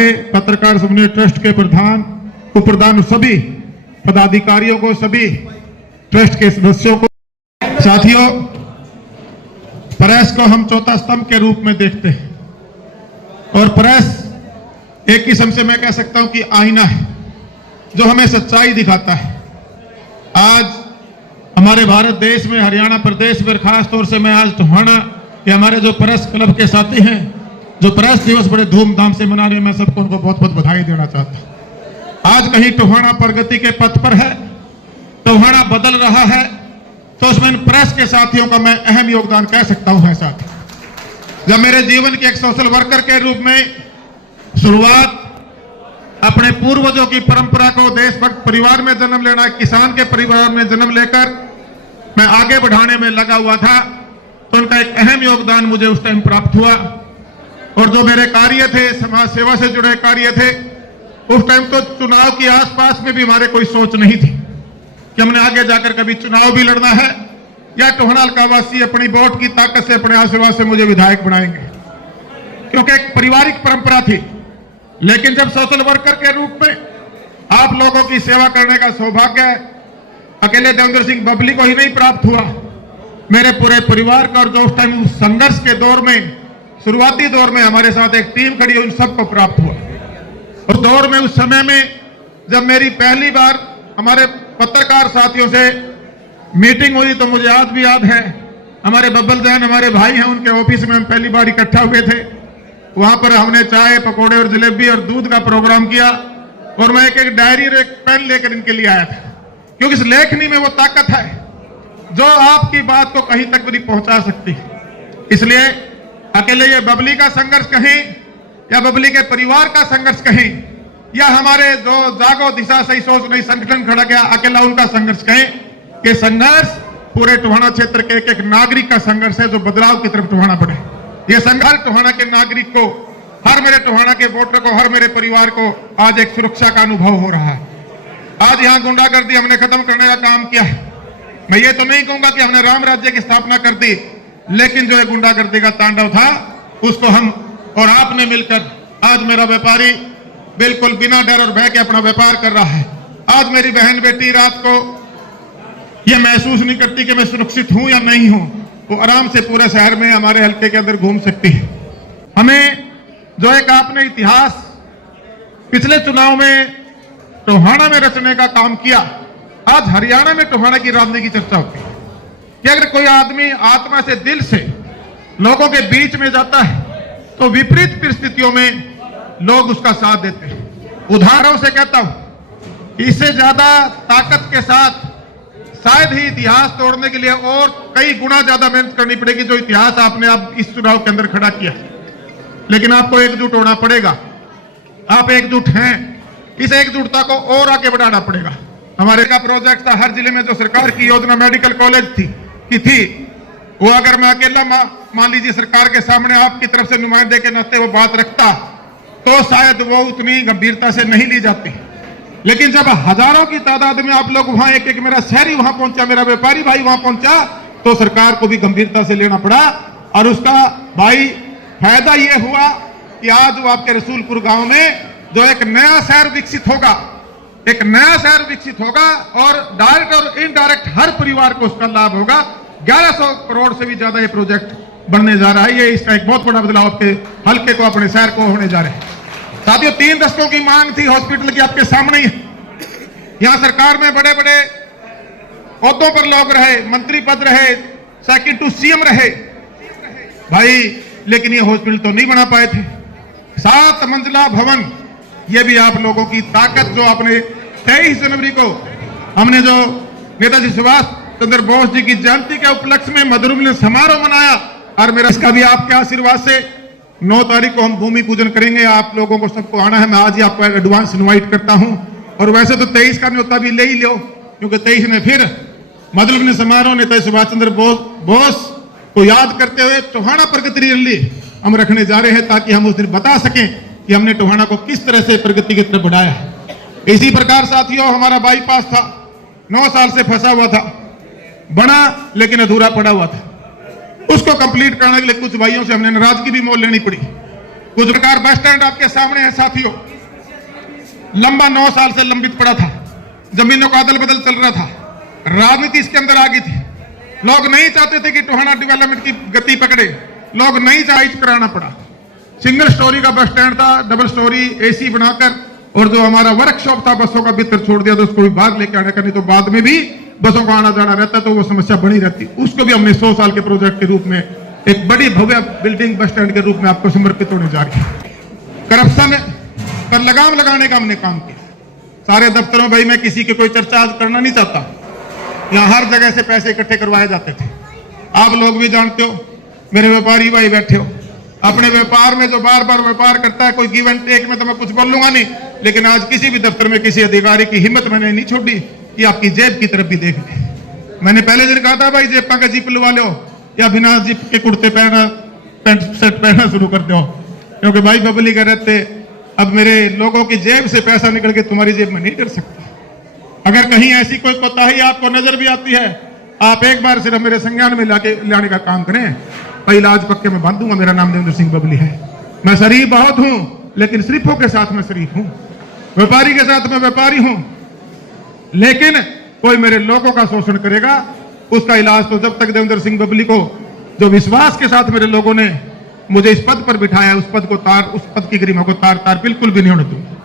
हमारे पत्रकार समन्वय ट्रस्ट के प्रधान, उप प्रधान, सभी पदाधिकारियों को, सभी ट्रस्ट के सदस्यों को, साथियों, प्रेस को हम चौथा स्तंभ के रूप में देखते हैं और प्रेस एक किस्म से मैं कह सकता हूं कि आईना है जो हमें सच्चाई दिखाता है। आज हमारे भारत देश में, हरियाणा प्रदेश में, खास तौर से मैं आज टोहाना के हमारे जो प्रेस क्लब के साथी हैं जो प्रेस दिवस बड़े धूमधाम से मना रहे हैं, मैं सबको उनको बहुत बहुत बधाई देना चाहता हूं। आज कहीं टोहाना प्रगति के पथ पर है, टोहाना बदल रहा है, तो उसमें इन प्रेस के साथियों का मैं अहम योगदान कह सकता हूं है साथी। जब मेरे जीवन के एक सोशल वर्कर के रूप में शुरुआत अपने पूर्वजों की परंपरा को, देशभक्त परिवार में जन्म लेना, किसान के परिवार में जन्म लेकर मैं आगे बढ़ाने में लगा हुआ था, तो उनका एक अहम योगदान मुझे उस टाइम प्राप्त हुआ। और जो मेरे कार्य थे, समाज सेवा से जुड़े कार्य थे, उस टाइम तो चुनाव की आसपास में भी हमारे कोई सोच नहीं थी कि हमने आगे जाकर कभी चुनाव भी लड़ना है या टोहाना हल्का वासी अपनी वोट की ताकत से, अपने आशीर्वाद से मुझे विधायक बनाएंगे, क्योंकि एक पारिवारिक परंपरा थी। लेकिन जब सोशल वर्कर के रूप में आप लोगों की सेवा करने का सौभाग्य अकेले देवेंद्र सिंह बबली को ही नहीं प्राप्त हुआ, मेरे पूरे परिवार का, और जो उस टाइम संघर्ष के दौर में, शुरुआती दौर में हमारे साथ एक टीम खड़ी हुई, उन सबको प्राप्त हुआ। और दौर में, उस समय में जब मेरी पहली बार हमारे पत्रकार साथियों से मीटिंग हुई, तो मुझे आज भी याद है, हमारे बब्बल जैन हमारे भाई हैं, उनके ऑफिस में हम पहली बार इकट्ठा हुए थे। वहां पर हमने चाय, पकौड़े और जलेबी और दूध का प्रोग्राम किया और मैं एक डायरी और एक पेन लेकर इनके लिए आया था, क्योंकि इस लेखनी में वो ताकत है जो आपकी बात को कहीं तक भी पहुंचा सकती है। इसलिए अकेले ये बबली का संघर्ष कहें या बबली के परिवार का संघर्ष कहें या हमारे जो जागो दिशा सही सोच नई संगठन खड़ा गया, अकेला उनका संघर्ष कहें, कि संघर्ष पूरे टोहाना क्षेत्र के एक एक नागरिक का संघर्ष है जो बदलाव की तरफ टोहाना बढ़े। ये संघर्ष टोहाना के नागरिक को, हर मेरे टोहाना के वोटर को, हर मेरे परिवार को आज एक सुरक्षा का अनुभव हो रहा है। आज यहाँ गुंडागर्दी हमने खत्म करने का काम किया है। मैं ये तो नहीं कहूंगा कि हमने राम राज्य की स्थापना कर दी, लेकिन जो गुंडागर्दी का तांडव था उसको हम और आपने मिलकर, आज मेरा व्यापारी बिल्कुल बिना डर और भय के अपना व्यापार कर रहा है। आज मेरी बहन बेटी रात को यह महसूस नहीं करती कि मैं सुरक्षित हूं या नहीं हूं, वो आराम से पूरे शहर में हमारे हल्के के अंदर घूम सकती है। हमें जो एक आपने इतिहास पिछले चुनाव में टोहाना में रचने का काम किया, आज हरियाणा में टोहाना की राजनीति की चर्चा होती है कि अगर कोई आदमी आत्मा से, दिल से लोगों के बीच में जाता है तो विपरीत परिस्थितियों में लोग उसका साथ देते हैं। उदाहरणों से कहता हूं, इससे ज्यादा ताकत के साथ शायद ही इतिहास तोड़ने के लिए और कई गुना ज्यादा मेहनत करनी पड़ेगी जो इतिहास आपने आप इस चुनाव के अंदर खड़ा किया। लेकिन आपको एकजुट होना पड़ेगा। आप एकजुट हैं, इस एकजुटता को और आगे बढ़ाना पड़ेगा। हमारे का प्रोजेक्ट था, हर जिले में जो सरकार की योजना मेडिकल कॉलेज थी वो अगर मैं अकेला मान लीजिए सरकार के सामने आपकी तरफ से नुमाइंदे के नाते वो बात रखता तो शायद वो उतनी गंभीरता से नहीं ली जाती। लेकिन जब हजारों की तादाद में आप लोग वहां, एक एक मेरा शहरी वहां पहुंचा, मेरा व्यापारी भाई वहां पहुंचा, तो सरकार को भी गंभीरता से लेना पड़ा। और उसका भाई फायदा यह हुआ कि आज वो आपके रसूलपुर गांव में जो एक नया शहर विकसित होगा, एक नया शहर विकसित होगा और डायरेक्ट और इनडायरेक्ट हर परिवार को उसका लाभ होगा। 1100 करोड़ से भी ज्यादा ये प्रोजेक्ट बनने जा रहा है। ये इसका एक बहुत बड़ा बदलाव आपके हल्के को, अपने शहर को होने जा रहे हैं। साथियों, 3 दशकों की मांग थी हॉस्पिटल की, आपके सामने ही। यहां सरकार में बड़े बड़े ओहदों पर लोग रहे, मंत्री पद रहे, सेकंड टू सीएम रहे भाई, लेकिन ये हॉस्पिटल तो नहीं बना पाए थे। 7 मंजिला भवन, ये भी आप लोगों की ताकत, जो आपने 23 जनवरी को हमने जो नेताजी सुभाष चंद्र बोस जी की जयंती के उपलक्ष्य में मधुर मिलन समारोह मनाया, और मेरा इसका भी आपके आशीर्वाद से 9 तारीख को हम भूमि पूजन करेंगे। आप लोगों को सबको आना है। मैं आज ही आपको एडवांस इनवाइट करता हूं। और वैसे तो 23 का न्योता भी ले ही लो, क्योंकि 23 में फिर मधुर मिलन समारोह नेताजी सुभाष चंद्र बोस को याद करते हुए टोहाना प्रगति रैली हम रखने जा रहे हैं, ताकि हम उस दिन बता सकें कि हमने टोहाना को किस तरह से प्रगति की तरफ बढ़ाया है। इसी प्रकार साथियों, हमारा बाईपास था, 9 साल से फंसा हुआ था, बना लेकिन अधूरा पड़ा हुआ था। उसको कंप्लीट करने के लिए कुछ भाइयों से हमने नाराजगी भी मोल लेनी पड़ी, कुछ प्रकार बस स्टैंड आपके सामने है साथियों, लंबा 9 साल से लंबित पड़ा था, जमीनों का अदल बदल चल रहा था, राजनीति इसके अंदर आ गई थी। लोग नहीं चाहते थे कि टोहाना डेवलपमेंट की गति पकड़े, लोग नहीं चाहे कराना पड़ा। सिंगल स्टोरी का बस स्टैंड था, डबल स्टोरी एसी बनाकर, और जो हमारा वर्कशॉप था बसों का भीतर छोड़ दिया, तो उसको भी बाहर लेके आने का, नहीं तो बाद में भी बसों को आना जाना रहता तो वो समस्या बनी रहती। उसको भी हमने 100 साल के प्रोजेक्ट के रूप में एक बड़ी भव्य बिल्डिंग बस स्टैंड के रूप में आपको समर्पित होने जा रही है। करप्शन पर लगाम लगाने का हमने काम किया सारे दफ्तरों। भाई मैं किसी की कोई चर्चा आज करना नहीं चाहता, यहाँ हर जगह से पैसे इकट्ठे करवाए जाते थे। आप लोग भी जानते हो, मेरे व्यापारी भाई बैठे हो, अपने व्यापार में जो बार बार व्यापार करता है, कोई गिव एंड टेक में तो मैं कुछ बोलूंगा नहीं, लेकिन आज किसी भी दफ्तर में किसी अधिकारी की हिम्मत मैंने नहीं छोड़ी कि आपकी जेब की तरफ भी देख ले। मैंने पहले दिन कहा था भाई जेब का जीप लुवा लो या बिना जीप के कुर्ते पहना पैंट शर्ट पहनना शुरू कर दो, क्योंकि भाई बबली कह रहे थे अब मेरे लोगों की जेब से पैसा निकल के तुम्हारी जेब में नहीं कर सकता। अगर कहीं ऐसी कोई कोताही आपको नजर भी आती है, आप एक बार सिर्फ मेरे संज्ञान में लाने का काम करें। पहला आज पक्के में बांध दूंगा, मेरा नाम देवेंद्र सिंह बबली है। मैं शरीफ बहुत हूं, लेकिन शरीफों के साथ मैं शरीफ हूं, व्यापारी के साथ मैं व्यापारी हूं। लेकिन कोई मेरे लोगों का शोषण करेगा, उसका इलाज तो जब तक देवेंद्र सिंह बबली को जो विश्वास के साथ मेरे लोगों ने मुझे इस पद पर बिठाया, उस पद की गरिमा को तार तार बिल्कुल भी नहीं होने दूंगा।